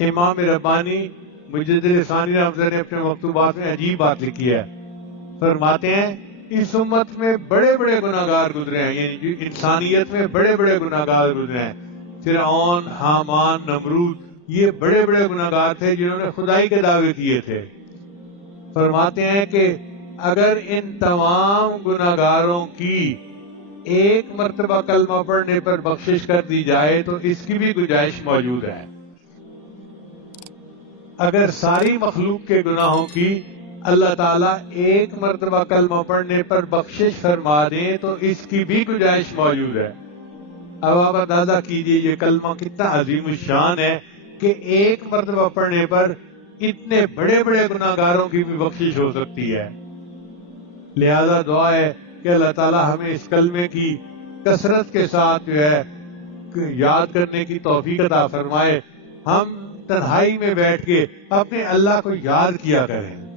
امام ربانی مجدد ثانی رحمۃ اللہ نے اپنے مکتوبات میں عجیب بات لکھی ہے. فرماتے ہیں اس امت میں بڑے بڑے گناہگار گزرے ہیں، یعنی انسانیت میں بڑے بڑے گناہگار گزرے ہیں. فرعون، حامان، نمرود، یہ بڑے بڑے گناہگار تھے جنہوں نے خدائی کے دعوے کیے تھے. فرماتے ہیں کہ اگر ان تمام گناہگاروں کی ایک مرتبہ کلمہ پڑھنے پر بخشش کر دی جائے تو اس کی بھی گنجائش موجود ہے. اگر ساری مخلوق کے گناہوں کی اللہ تعالیٰ ایک مرتبہ کلمہ پڑھنے پر بخشش فرما دیں تو اس کی بھی گنجائش موجود ہے. اب آپ اندازہ کیجئے یہ کلمہ کتنا عظیم الشان ہے کہ ایک مرتبہ پڑھنے پر اتنے بڑے بڑے گناہگاروں کی بھی بخشش ہو سکتی ہے. لہذا دعا ہے کہ اللہ تعالیٰ ہمیں اس کلمے کی کثرت کے ساتھ جو ہے یاد کرنے کی توفیق عطا فرمائے. ہم تنہائی میں بیٹھ کے اپنے اللہ کو یاد کیا کریں.